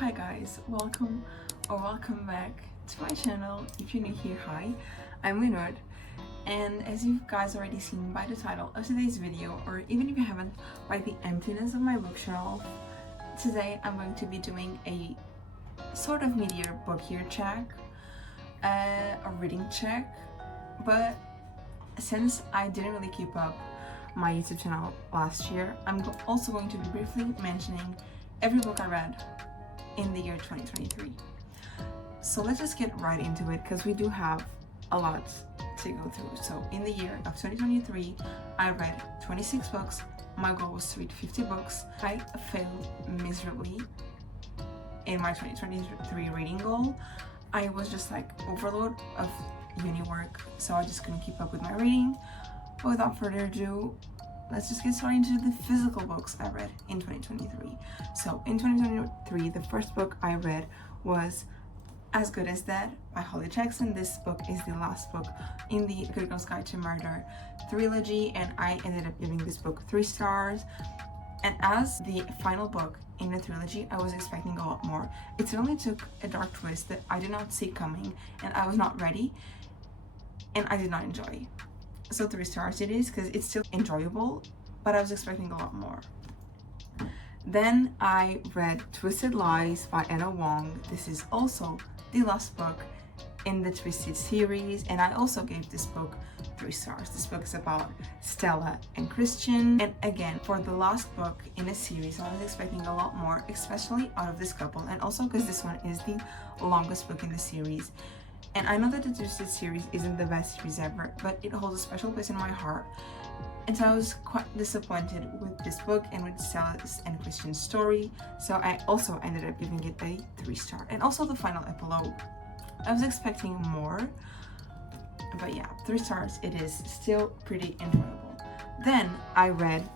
Hi guys, welcome back to my channel. If you're new here, hi, I'm Leonard, and as you guys already seen by the title of today's video, or even if you haven't, by the emptiness of my bookshelf, today I'm going to be doing a sort of mid-year book year check, a reading check, but since I didn't really keep up my YouTube channel last year, I'm also going to be briefly mentioning every book I read in the year 2023. So let's just get right into it because we do have a lot to go through. So in the year of 2023, I read 26 books. My goal was to read 50 books. I failed miserably in my 2023 reading goal. I was just like overload of uni work, so I just couldn't keep up with my reading. But without further ado, let's just get started into the physical books I read in 2023. So in 2023, the first book I read was As Good as Dead by Holly Jackson. This book is the last book in the Good Girls Guide to Murder trilogy, and I ended up giving this book 3 stars. And as the final book in the trilogy, I was expecting a lot more. It certainly took a dark twist that I did not see coming, and I was not ready, and I did not enjoy. So 3 stars it is, because it's still enjoyable, but I was expecting a lot more. Then I read Twisted Lies by Anna Wong. This is also the last book in the Twisted series, and I also gave this book 3 stars. This book is about Stella and Christian, and again, for the last book in a series, I was expecting a lot more, especially out of this couple, and also because this one is the longest book in the series. And I know that the Twisted series isn't the best series ever, but it holds a special place in my heart. And so I was quite disappointed with this book and with Stella's and Christian's story. So I also ended up giving it a 3 star. And also the final epilogue. I was expecting more, but yeah, 3 stars it is. Still pretty enjoyable. Then I read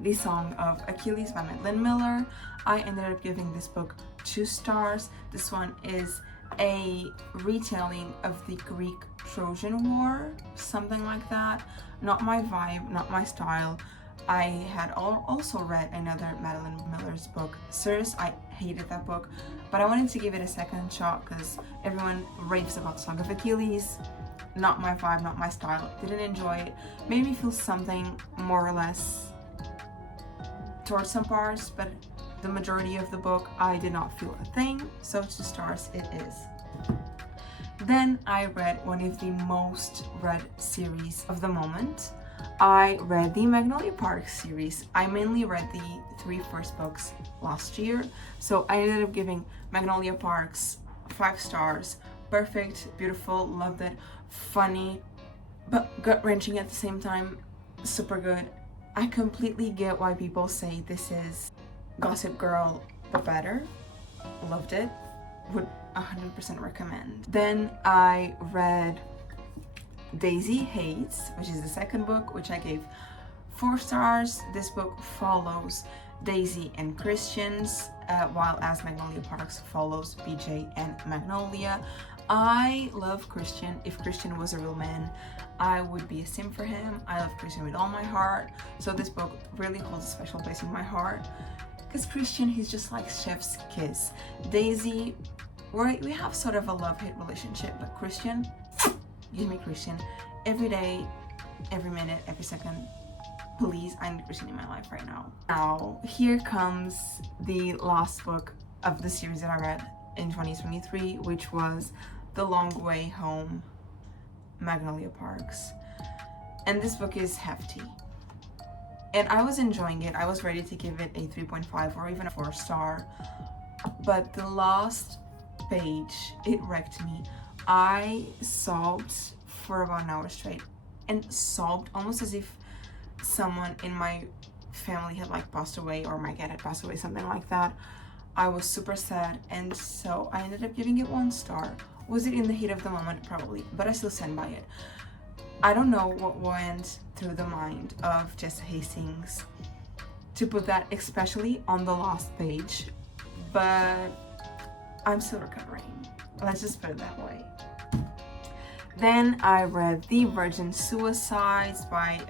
The Song of Achilles by Madeline Miller. I ended up giving this book 2 stars. This one is a retelling of the Greek Trojan War, something like that. Not my vibe, not my style. I had also read another Madeline Miller's book, Circe. I hated that book, but I wanted to give it a second shot because everyone raves about Song of Achilles. Not my vibe, not my style. Didn't enjoy it. Made me feel something more or less towards some parts, but the majority of the book I did not feel a thing, so 2 stars it is. Then I read one of the most read series of the moment. I read the Magnolia Park series. I mainly read the 3 first books last year, so I ended up giving Magnolia Parks 5 stars. Perfect, beautiful, loved it, funny, but gut-wrenching at the same time, super good. I completely get why people say this is Gossip Girl but better. Loved it, would 100% recommend. Then I read Daisy Hates, which is the second book, which I gave 4 stars. This book follows Daisy and Christian's, while as Magnolia Parks follows BJ and Magnolia. I love Christian. If Christian was a real man, I would be a sim for him. I love Christian with all my heart, so this book really holds a special place in my heart. Because Christian, he's just like chef's kiss. Daisy, we have sort of a love-hate relationship, but Christian, give me Christian every day, every minute, every second. Please, I need Christian in my life right now. Now, here comes the last book of the series that I read in 2023, which was The Long Way Home, Magnolia Parks. And this book is hefty. And I was enjoying it. I was ready to give it a 3.5 or even a 4 star. But the last page, it wrecked me. I sobbed for about an hour straight. And sobbed almost as if someone in my family had like passed away, or my cat had passed away, something like that. I was super sad, and so I ended up giving it 1 star. Was it in the heat of the moment? Probably, but I still stand by it. I don't know what went through the mind of Jessa Hastings to put that especially on the last page, but I'm still recovering. Let's just put it that way. Then I read The Virgin Suicides by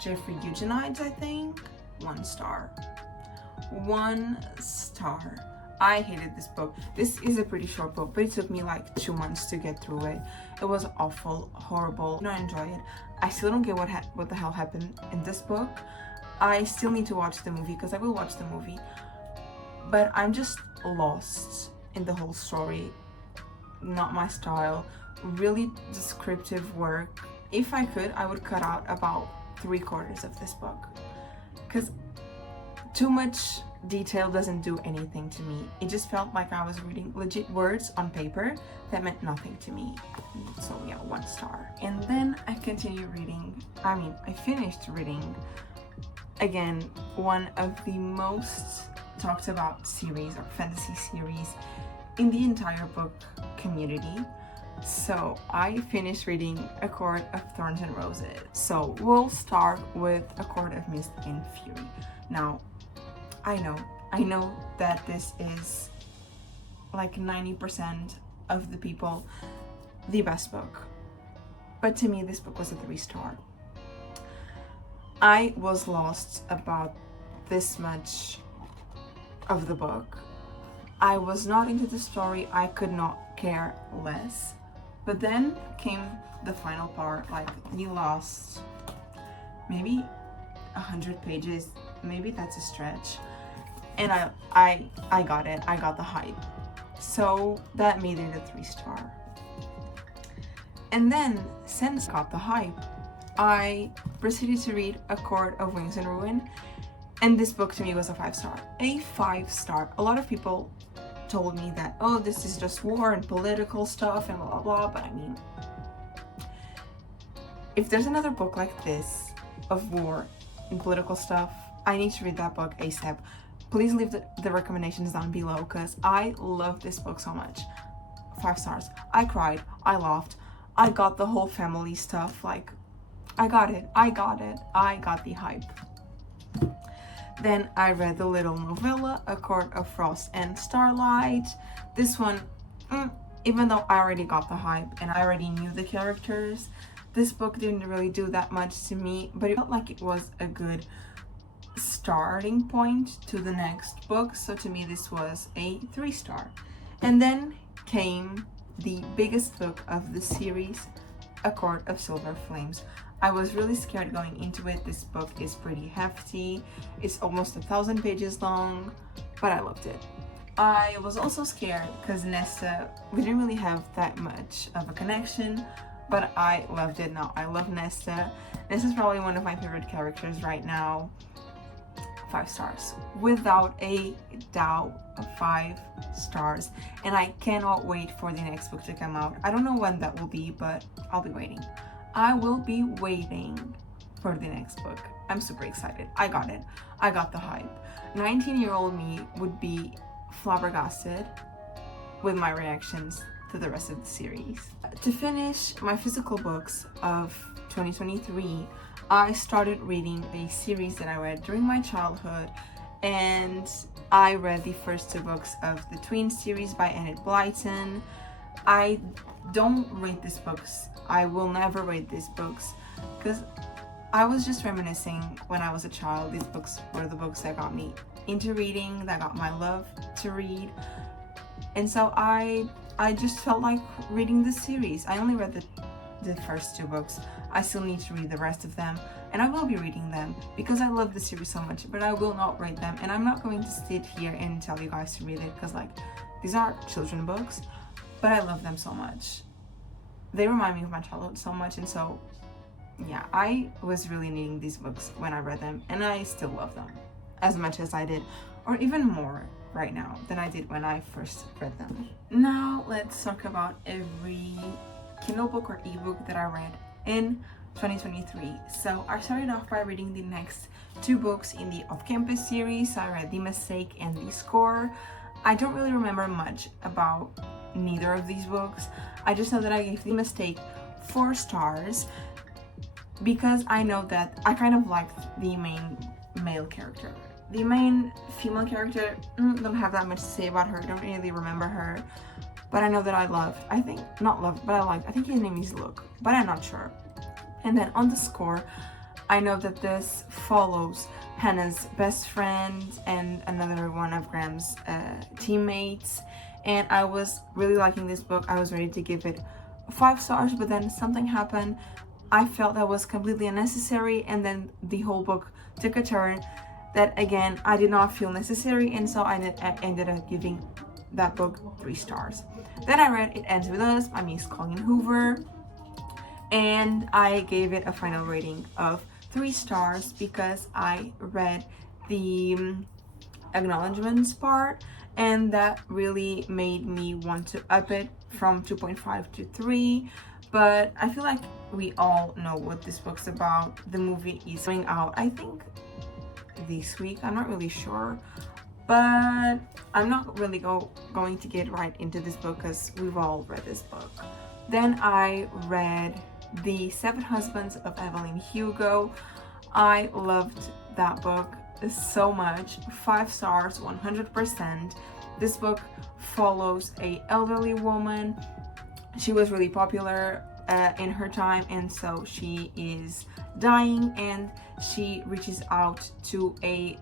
Jeffrey Eugenides, I think. 1 star. 1 star. I hated this book. This is a pretty short book, but it took me like 2 months to get through it. It was awful, horrible. I don't enjoy it. I still don't get what the hell happened in this book. I still need to watch the movie because I will watch the movie. But I'm just lost in the whole story. Not my style. Really descriptive work. If I could, I would cut out about 3/4 of this book. Because too much detail doesn't do anything to me. It just felt like I was reading legit words on paper that meant nothing to me. So yeah, 1 star. And then I continued reading. I finished reading again one of the most talked about series or fantasy series in the entire book community. So I finished reading A Court of Thorns and Roses. So we'll start with A Court of Mist and Fury. Now, I know that this is like 90% of the people the best book. But to me, this book was a 3-star. I was lost about this much of the book. I was not into the story. I could not care less. But then came the final part, like the last maybe 100 pages. Maybe that's a stretch. And I got it. I got the hype. So that made it a 3-star. And then, since I got the hype, I proceeded to read A Court of Wings and Ruin. And this book to me was a 5-star. A 5-star. A lot of people told me that, oh, this is just war and political stuff and blah, blah, blah. But I mean, if there's another book like this of war and political stuff, I need to read that book ASAP. Please leave the recommendations down below because I love this book so much. 5 stars. I cried. I laughed. I got the whole family stuff. Like, I got it. I got the hype. Then I read the little novella, A Court of Frost and Starlight. This one, even though I already got the hype and I already knew the characters, this book didn't really do that much to me, but it felt like it was a good starting point to the next book. So to me, this was a 3-star. And then came the biggest book of the series, A Court of Silver Flames. I was really scared going into it. This book is pretty hefty. It's almost 1,000 pages long, but I loved it. I was also scared because Nesta, we didn't really have that much of a connection, but I loved it. Now I love Nesta. Nesta's probably one of my favorite characters right now. 5 stars. Without a doubt, 5 stars. And I cannot wait for the next book to come out. I don't know when that will be, but I'll be waiting. I will be waiting for the next book. I'm super excited. I got it. I got the hype. 19-year-old me would be flabbergasted with my reactions to the rest of the series. To finish my physical books of 2023, I started reading a series that I read during my childhood, and I read the first 2 books of the Twin series by Enid Blyton. I don't rate these books. I will never rate these books because I was just reminiscing when I was a child. These books were the books that got me into reading, that got my love to read. And so I just felt like reading this series. I only read the first 2 books. I still need to read the rest of them, and I will be reading them because I love the series so much, but I will not rate them. And I'm not going to sit here and tell you guys to read it because, like, these aren't children books, but I love them so much. They remind me of my childhood so much, and so yeah, I was really needing these books when I read them, and I still love them as much as I did, or even more right now than I did when I first read them. Now let's talk about every Kindle book or ebook that I read in 2023. So I started off by reading the next 2 books in the Off-Campus series. I read The Mistake and The Score. I don't really remember much about neither of these books. I just know that I gave The Mistake 4 stars because I know that I kind of liked the main male character. The main female character, don't have that much to say about her. Don't really remember her. But I know that I think his name is Luke, but I'm not sure. And then on The Score, I know that this follows Hannah's best friend and another one of Graham's teammates, and I was really liking this book. I was ready to give it 5 stars, but then something happened. I felt that was completely unnecessary, and then the whole book took a turn that again I did not feel necessary, and so I ended up giving that book 3 stars. Then I read It Ends With Us by Miss Colleen Hoover, and I gave it a final rating of 3 stars because I read the acknowledgements part, and that really made me want to up it from 2.5 to 3. But I feel like we all know what this book's about. The movie is coming out, I think, this week. I'm not really sure, but I'm not really going to get right into this book because we've all read this book. Then I read The 7 Husbands of Evelyn Hugo. I loved that book so much. 5 stars, 100%. This book follows a elderly woman. She was really popular in her time, and so she is dying, and she reaches out to a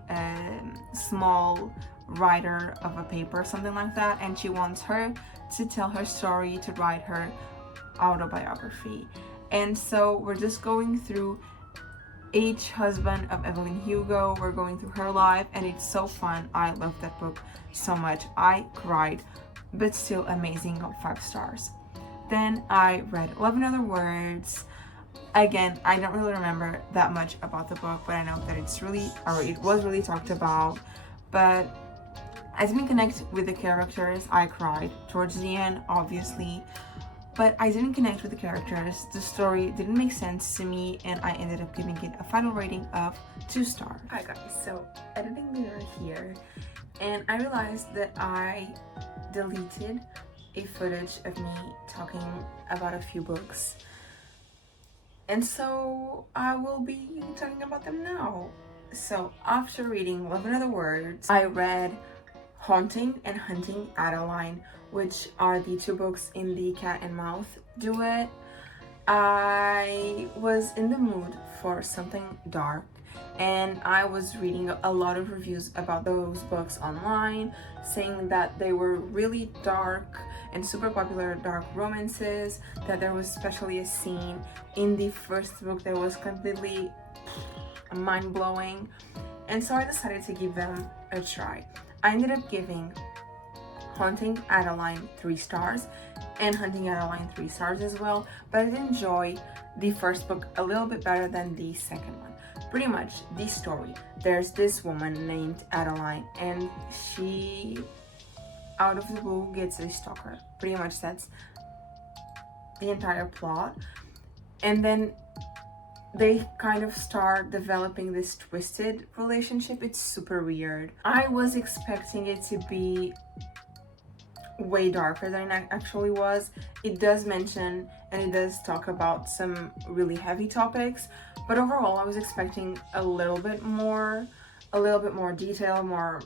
small writer of a paper, something like that, and she wants her to tell her story, to write her autobiography. And so we're just going through each husband of Evelyn Hugo. We're going through her life, and it's so fun. I love that book so much. I cried, but still amazing, 5 stars. Then I read Love in Other Words. Again, I don't really remember that much about the book, but I know that it was really talked about. But I didn't connect with the characters. I cried towards the end, obviously, but I didn't connect with the characters. The story didn't make sense to me, and I ended up giving it a final rating of 2 stars. Hi guys, so editing mirror here, and I realized that I deleted a footage of me talking about a few books, and so I will be talking about them now. So after reading Love in Other Words, I read Haunting and Hunting Adeline, which are the 2 books in the Cat and Mouth duet. I was in the mood for something dark, and I was reading a lot of reviews about those books online, saying that they were really dark and super popular dark romances, that there was especially a scene in the first book that was completely mind-blowing, and so I decided to give them a try. I ended up giving Haunting Adeline 3 stars and Hunting Adeline 3 stars as well, but I did enjoy the first book a little bit better than the second one. Pretty much the story. There's this woman named Adeline, and she out of the blue gets a stalker. Pretty much that's the entire plot. And then they kind of start developing this twisted relationship. It's super weird. I was expecting it to be way darker than it actually was. It does mention and it does talk about some really heavy topics, but overall I was expecting a little bit more detail, more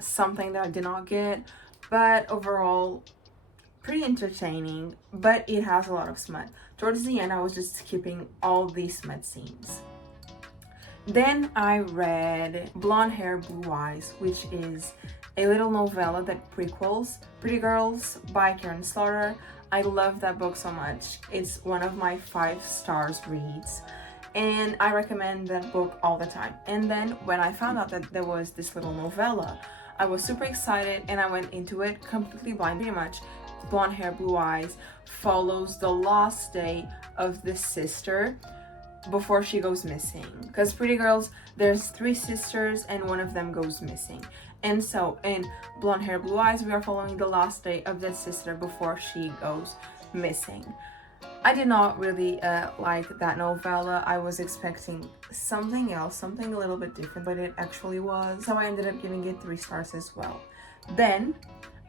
something that I did not get. But overall, pretty entertaining, but it has a lot of smut. Towards the end, I was just skipping all these smut scenes. Then I read Blonde Hair, Blue Eyes, which is a little novella that prequels Pretty Girls by Karen Slaughter. I love that book so much. It's one of my 5 stars reads, and I recommend that book all the time. And then when I found out that there was this little novella, I was super excited, and I went into it completely blind. Pretty much Blonde Hair, Blue Eyes follows the last day of the sister before she goes missing, because Pretty Girls, there's 3 sisters and one of them goes missing, and so in Blonde Hair, Blue Eyes, we are following the last day of that sister before she goes missing. I did not really like that novella. I was expecting something else, something a little bit different, but it actually was, so I ended up giving it 3 stars as well. Then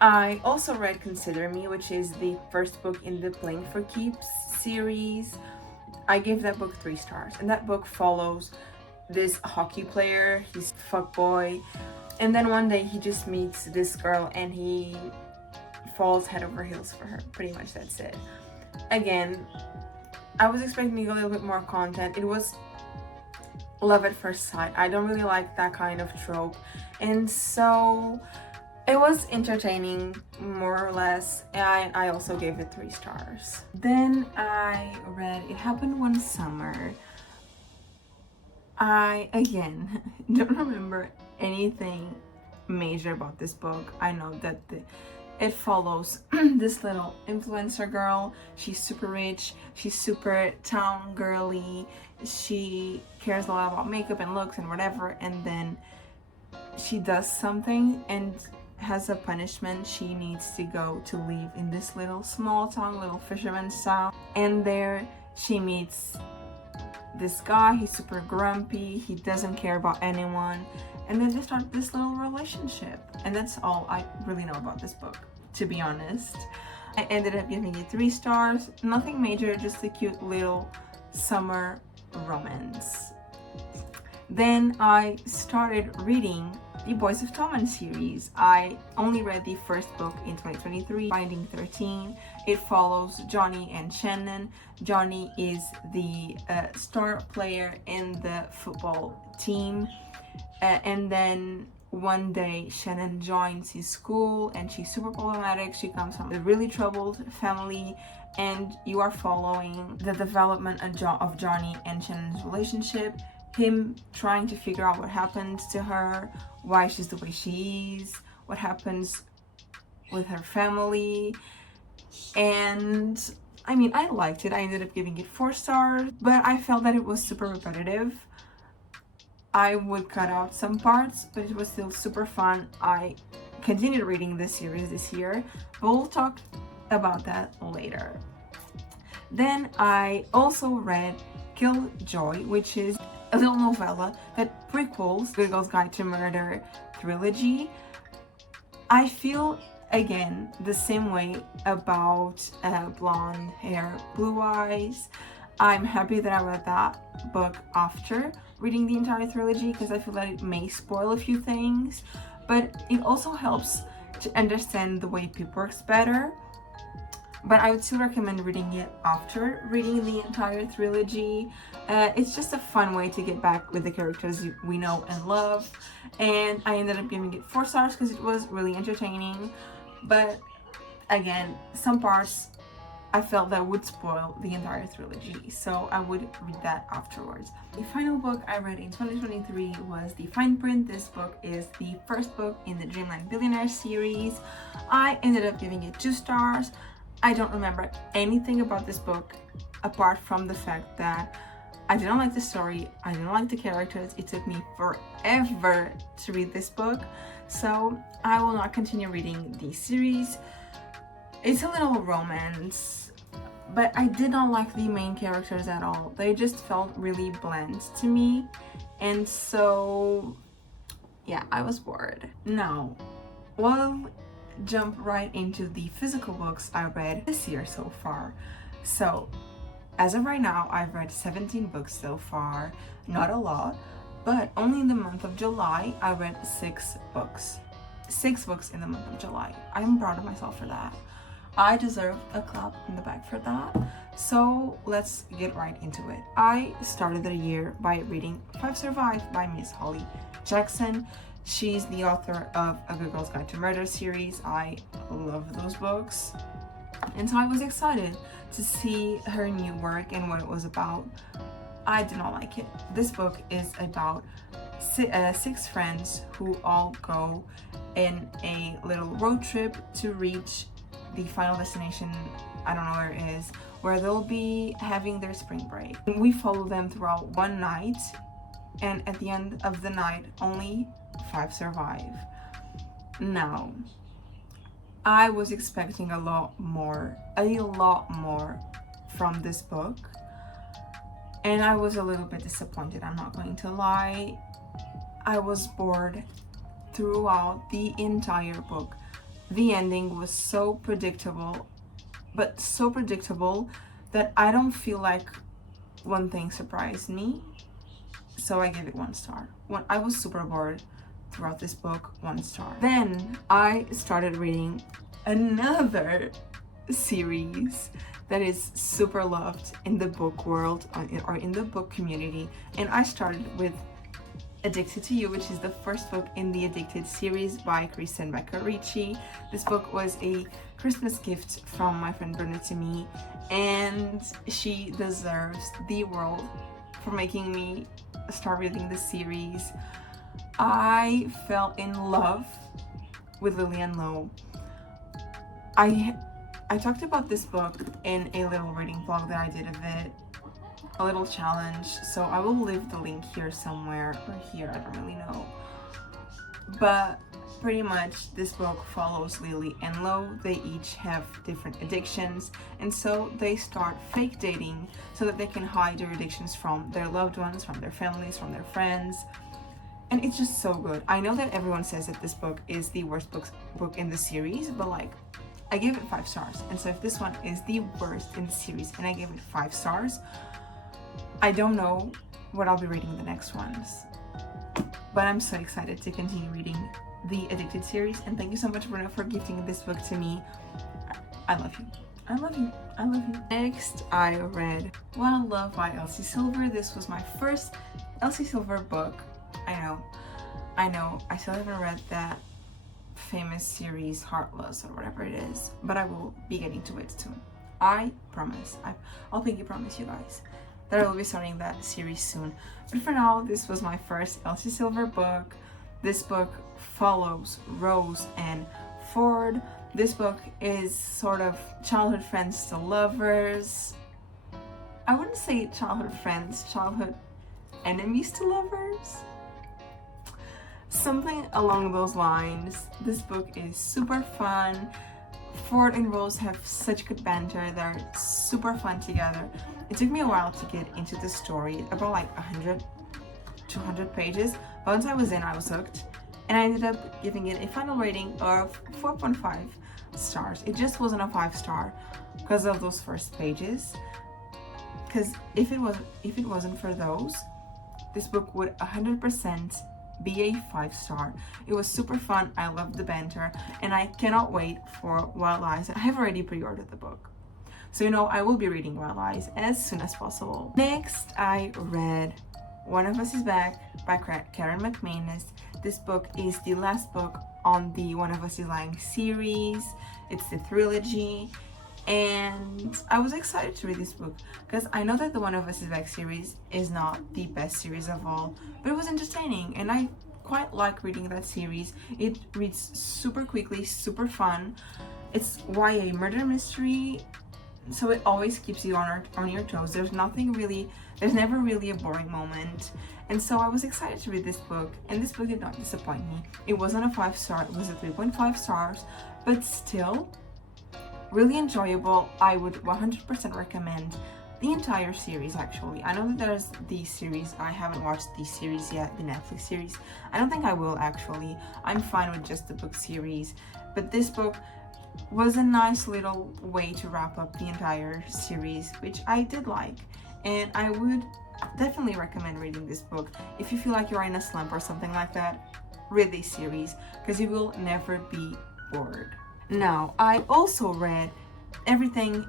I also read Consider Me, which is the first book in the Playing for Keeps series. I gave that book 3 stars, and that book follows this hockey player. He's a fuckboy, and then one day he just meets this girl and he falls head over heels for her. Pretty much that's it. Again, I was expecting a little bit more content. It was love at first sight. I don't really like that kind of trope, and so it was entertaining, more or less, and I also gave it 3 stars. Then I read It Happened One Summer. I, again, don't remember anything major about this book. I know that it follows this little influencer girl. She's super rich, she's super town girly, she cares a lot about makeup and looks and whatever, and then she does something and has a punishment. She needs to go to live in this little small town, little fisherman's town, and there she meets this guy. He's super grumpy, he doesn't care about anyone, and then they start this little relationship, and that's all I really know about this book, to be honest. I ended up giving it 3 stars. Nothing major, just a cute little summer romance. Then I started reading the Boys of Tommen series. I only read the first book in 2023, Finding 13. It follows Johnny and Shannon. Johnny is the star player in the football team, and then one day Shannon joins his school and she's super problematic. She comes from a really troubled family, and you are following the development of Johnny and Shannon's relationship, him trying to figure out what happened to her, why she's the way she is, what happens with her family. And I mean, I liked it. I ended up giving it 4 stars, but I felt that it was super repetitive. I would cut out some parts, but it was still super fun. I continued reading this series this year, but we'll talk about that later. Then I also read Killjoy, which is a little novella that prequels Good Girl's Guide to Murder trilogy. I feel, again, the same way about Blonde Hair, Blue Eyes. I'm happy that I read that book after reading the entire trilogy, because I feel that it may spoil a few things, but it also helps to understand the way Pip works better. But I would still recommend reading it after reading the entire trilogy. It's just a fun way to get back with the characters we know and love. And I ended up giving it 4 stars because it was really entertaining. But again, some parts I felt that would spoil the entire trilogy, so I would read that afterwards. The final book I read in 2023 was The Fine Print. This book is the first book in the Dreamland Billionaire series. I ended up giving it 2 stars. I don't remember anything about this book apart from the fact that I didn't like the story, I didn't like the characters. It took me forever to read this book, so I will not continue reading the series. It's a little romance, but I did not like the main characters at all. They just felt really bland to me, and so yeah, I was bored. Now, we'll jump right into the physical books I read this year so far. So, as of right now, I've read 17 books so far. Not a lot, but only in the month of July, I read 6 books. 6 books in the month of July. I'm proud of myself for that. I deserve a clap in the back for that. So let's get right into it. I started the year by reading Five Survive by Miss Holly Jackson. She's the author of A Good Girl's Guide to Murder series. I love those books. And so I was excited to see her new work and what it was about. I did not like it. This book is about 6 friends who all go in a little road trip to reach the final destination, I don't know where it is, where they'll be having their spring break. We follow them throughout one night, and at the end of the night, only 5 survive. Now, I was expecting a lot more from this book, and I was a little bit disappointed, I'm not going to lie. I was bored throughout the entire book. The ending was so predictable, but so predictable that I don't feel like one thing surprised me. So I gave it 1 star. I was super bored throughout this book, 1 star. Then I started reading another series that is super loved in the book world or in the book community, and I started with Addicted to You, which is the first book in the Addicted series by Kristen Becker Ricci. This book was a Christmas gift from my friend Bruna to me, and she deserves the world for making me start reading the series. I fell in love with Lillian Lowe. I talked about this book in a little reading vlog that I did of it, a little challenge, so I will leave the link here somewhere, or here, I don't really know. But pretty much this book follows Lily and Lo. They each have different addictions, and so they start fake dating so that they can hide their addictions from their loved ones, from their families, from their friends. And it's just so good. I know that everyone says that this book is the worst book in the series, but like, I gave it 5 stars. And so if this one is the worst in the series and I gave it 5 stars, I don't know what I'll be reading the next ones. But I'm so excited to continue reading the Addicted series, and thank you so much, Bruna, for gifting this book to me. I love you. I love you. I love you. Next, I read Wild Love by Elsie Silver. This was my first Elsie Silver book. I know, I still haven't read that famous series Heartless or whatever it is, but I will be getting to it soon. I promise. I'll pinky promise you guys that I will be starting that series soon. But for now, this was my first Elsie Silver book. This book follows Rose and Ford. This book is sort of childhood friends to lovers. I wouldn't say childhood friends, childhood enemies to lovers. Something along those lines. This book is super fun. Ford and Rose have such good banter. They're super fun together. It took me a while to get into the story, about like 100, 200 pages. But once I was in, I was hooked. And I ended up giving it a final rating of 4.5 stars. It just wasn't a 5-star because of those first pages. Because if it wasn't for those, this book would 100% be a 5-star. It was super fun. I loved the banter, and I cannot wait for Wild Eyes. I have already pre-ordered the book, so I will be reading Wild Eyes as soon as possible. Next, I read One of Us is Back by Karen McManus. This book is the last book on the One of Us is Lying series. It's the trilogy, and I was excited to read this book because I know that the One of Us is Back series is not the best series of all, but it was entertaining, and I quite like reading that series. It reads super quickly, super fun. It's YA murder mystery, so it always keeps you on your toes. There's never really a boring moment, and so I was excited to read this book, and this book did not disappoint me. It wasn't a 5-star, it was a 3.5 stars, but still really enjoyable. I would 100% recommend the entire series. Actually, I know that there's the series. I haven't watched the series yet, the Netflix series. I don't think I will actually. I'm fine with just the book series, but this book was a nice little way to wrap up the entire series, which I did like, and I would definitely recommend reading this book. If you feel like you're in a slump or something like that, read this series because you will never be bored. Now, I also read Everything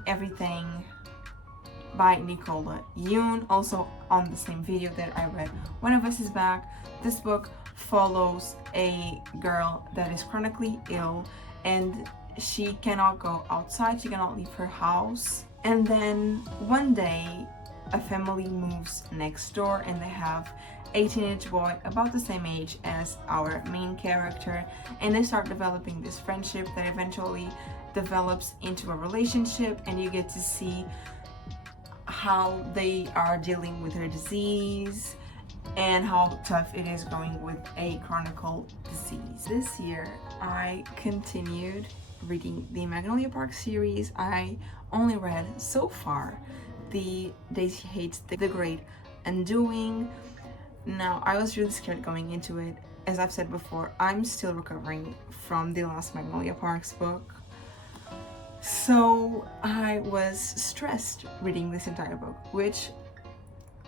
by Nicola Yoon, also on the same video that I read One of Us is Back. This book follows a girl that is chronically ill, and she cannot go outside, she cannot leave her house. And then one day, a family moves next door, and they have a teenage boy about the same age as our main character, and they start developing this friendship that eventually develops into a relationship, and you get to see how they are dealing with her disease and how tough it is going with a chronic disease. This year I continued reading the Magnolia Park series. I only read so far the Daisy Hates the Great Undoing. Now, I was really scared going into it. As I've said before, I'm still recovering from the last Magnolia Parks book, so I was stressed reading this entire book, which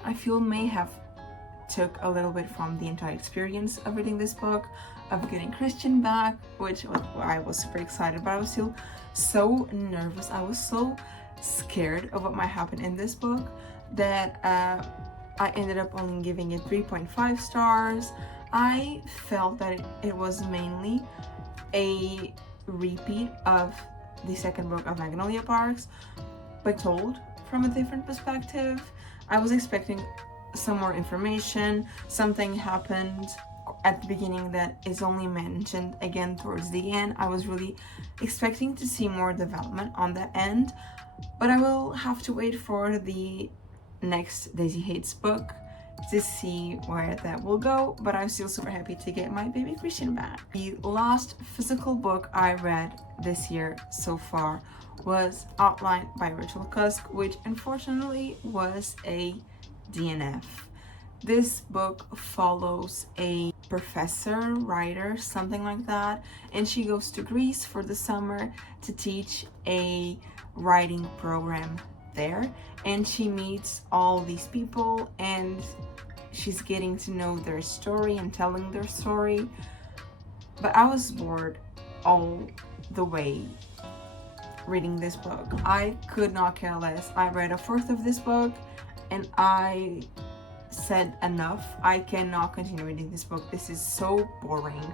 I feel may have took a little bit from the entire experience of reading this book, of getting Christian back, which I was super excited, but I was still so nervous. I was so scared of what might happen in this book that I ended up only giving it 3.5 stars. I felt that it was mainly a repeat of the second book of Magnolia Parks, but told from a different perspective. I was expecting some more information. Something happened at the beginning that is only mentioned again towards the end. I was really expecting to see more development on that end, but I will have to wait for the next Daisy Hates book to see where that will go, but I'm still super happy to get my baby Christian back. The last physical book I read this year so far was Outline by Rachel Cusk, which unfortunately was a DNF. This book follows a professor, writer, something like that, and she goes to Greece for the summer to teach a writing program there, and she meets all these people and she's getting to know their story and telling their story. But I was bored all the way reading this book. I could not care less. I read a fourth of this book and I said enough. I cannot continue reading this book. This is so boring.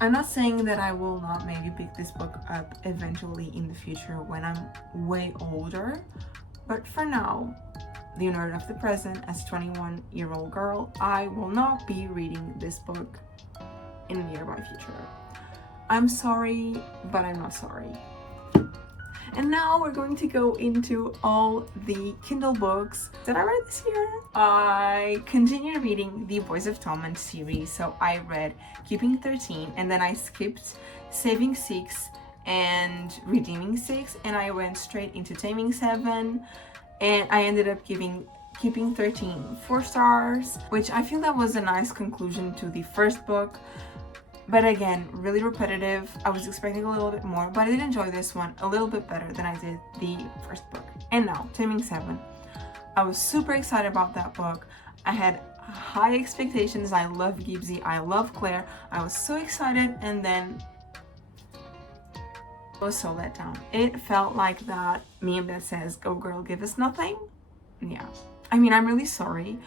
I'm not saying that I will not maybe pick this book up eventually in the future when I'm way older, but for now, the nerd of the present, as a 21-year-old girl, I will not be reading this book in the nearby future. I'm sorry, but I'm not sorry. And now we're going to go into all the Kindle books that I read this year. I continued reading the Boys of Torment series, so I read Keeping 13, and then I skipped Saving 6 and Redeeming 6, and I went straight into Taming 7, and I ended up giving Keeping 13 4 stars, which I feel that was a nice conclusion to the first book. But again, really repetitive. I was expecting a little bit more, but I did enjoy this one a little bit better than I did the first book. And now, Taming 7. I was super excited about that book. I had high expectations. I love Gibbsy. I love Claire. I was so excited, and then I was so let down. It felt like that meme that says, "Go girl, give us nothing." Yeah. I mean, I'm really sorry,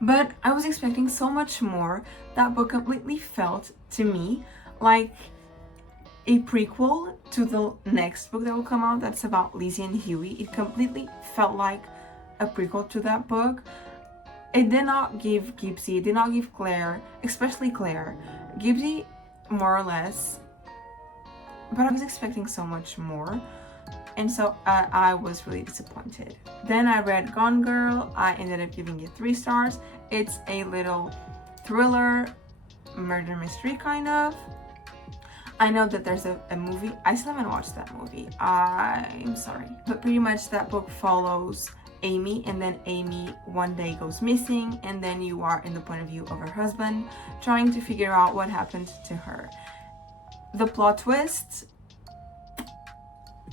but I was expecting so much more. That book completely felt to me like a prequel to the next book that will come out that's about Lizzie and Huey. It completely felt like a prequel to that book. It did not give Gibbsy, it did not give Claire, especially Claire. Gibbsy, more or less, but I was expecting so much more. And so I was really disappointed. Then I read Gone Girl. I ended up giving it 3 stars. It's a little thriller, murder mystery kind of. I know that there's a movie. I still haven't watched that movie. I'm sorry. But pretty much that book follows Amy, and then Amy one day goes missing, and then you are in the point of view of her husband trying to figure out what happened to her. The plot twist,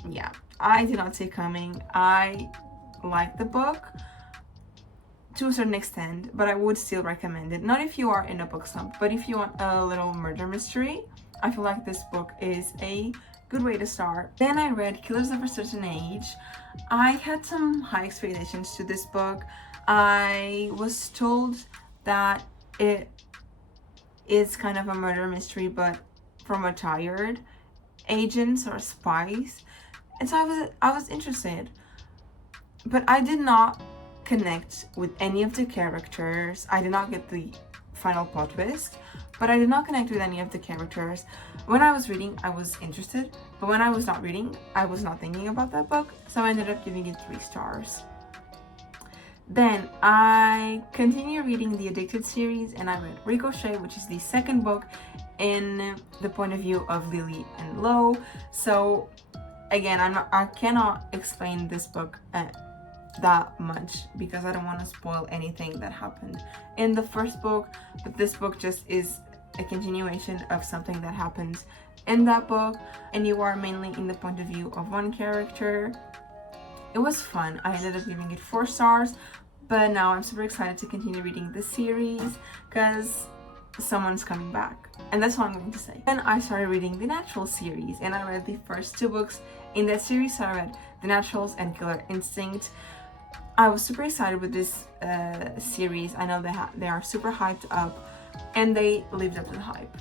yeah, I did not see coming. I like the book to a certain extent, but I would still recommend it. Not if you are in a book slump, but if you want a little murder mystery, I feel like this book is a good way to start. Then I read Killers of a Certain Age. I had some high expectations to this book. I was told that it is kind of a murder mystery, but from retired agents or spies. And so I was interested, but I did not connect with any of the characters. I did not get the final plot twist, but I did not connect with any of the characters. When I was reading, I was interested, but when I was not reading, I was not thinking about that book, so I ended up giving it 3 stars. Then I continued reading the Addicted series, and I read Ricochet, which is the second book in the point of view of Lily and Lo. So again, I cannot explain this book that much because I don't want to spoil anything that happened in the first book, but this book just is a continuation of something that happens in that book, and you are mainly in the point of view of one character. It was fun. I ended up giving it 4 stars, but now I'm super excited to continue reading the series because someone's coming back. And that's what I'm going to say. Then I started reading the Natural series, and I read the first 2 books in that series. So I read The Naturals and Killer Instinct. I was super excited with this series. I know they are super hyped up, and they lived up to the hype.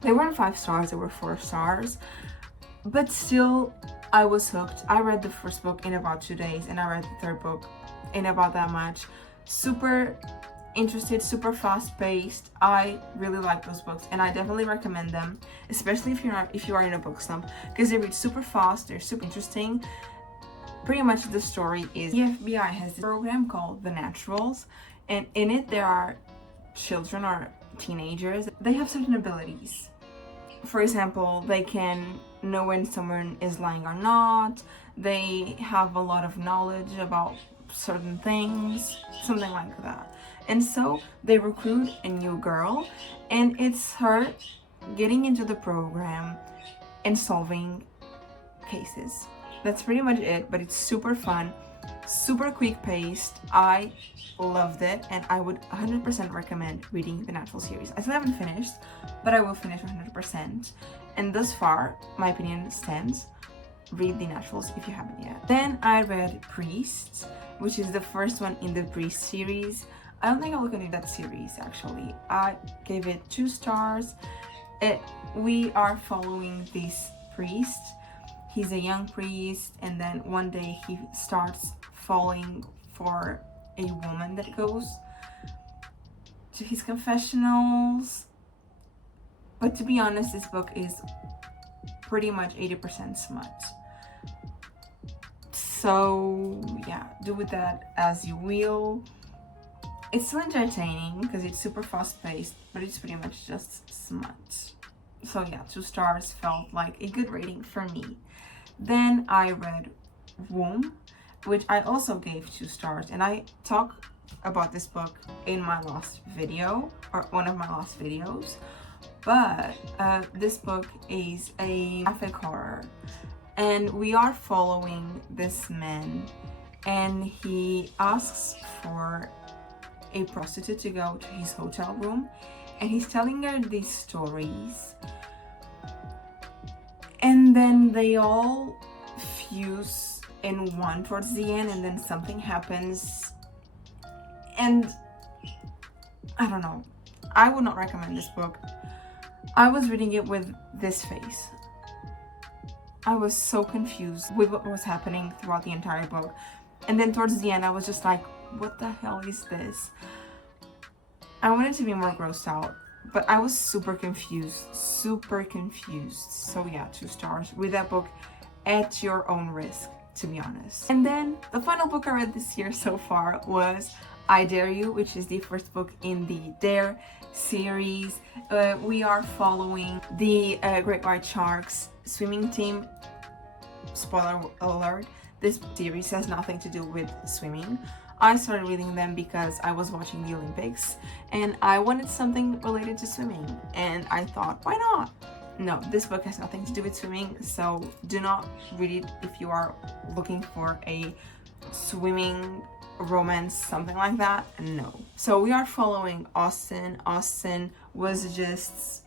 They weren't 5 stars, they were 4 stars, but still I was hooked. I read the first book in about 2 days, and I read the third book in about that much. Super interested, super fast-paced. I really like those books, and I definitely recommend them, especially if you are in a book slump, because they read super fast, they're super interesting. Pretty much the story is the FBI has this program called The Naturals, and in it there are children or teenagers. They have certain abilities. For example, they can know when someone is lying or not. They have a lot of knowledge about certain things, something like that. And so they recruit a new girl, and it's her getting into the program and solving cases. That's pretty much it, but it's super fun, super quick paced. I loved it, and I would 100% recommend reading the Natural series. I still haven't finished, but I will finish 100%. And thus far, my opinion stands. Read the Naturals if you haven't yet. Then I read Priests, which is the first one in the Priest series. I don't think I will continue that series actually. I gave it 2 stars. We are following this priest. He's a young priest, and then one day he starts falling for a woman that goes to his confessionals. But to be honest, this book is pretty much 80% smut. So yeah, do with that as you will. It's still entertaining because it's super fast paced, but it's pretty much just smut. So yeah, 2 stars felt like a good rating for me. Then I read Womb, which I also gave 2 stars, and I talked about this book in my last video, or one of my last videos. But this book is a graphic horror, and we are following this man, and he asks for a prostitute to go to his hotel room, and he's telling her these stories, and then they all fuse in one towards the end, and then something happens, and I don't know. I would not recommend this book. I was reading it with this face. I was so confused with what was happening throughout the entire book, and then towards the end I was just like, what the hell is this? I wanted to be more grossed out, but I was super confused. So yeah, 2 stars. Read that book at your own risk, to be honest. And then the final book I read this year so far was I Dare You, which is the first book in the Dare series. We are following the Great White Sharks swimming team. Spoiler alert, this series has nothing to do with swimming. I started reading them because I was watching the Olympics and I wanted something related to swimming, and I thought, why not? No, this book has nothing to do with swimming, so do not read it if you are looking for a swimming romance, something like that. No. So we are following Austin. Austin was just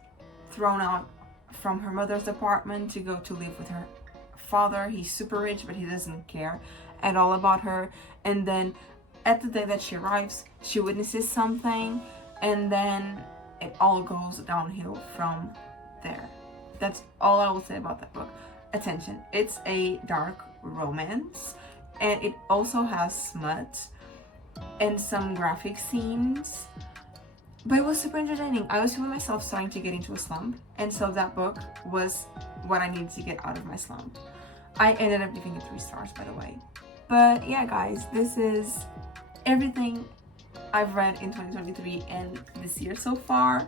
thrown out from her mother's apartment to go to live with her father. He's super rich, but he doesn't care at all about her. And then at the day that she arrives, she witnesses something, and then it all goes downhill from there. That's all I will say about that book. Attention, it's a dark romance, and it also has smut and some graphic scenes, but it was super entertaining. I was feeling myself starting to get into a slump, and so that book was what I needed to get out of my slump. I ended up giving it 3 stars, by the way. But yeah, guys, this is everything I've read in 2023 and this year so far.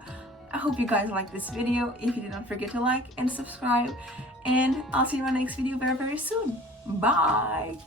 I hope you guys liked this video. If you did, not forget to like and subscribe, and I'll see you in my next video very, very soon. Bye!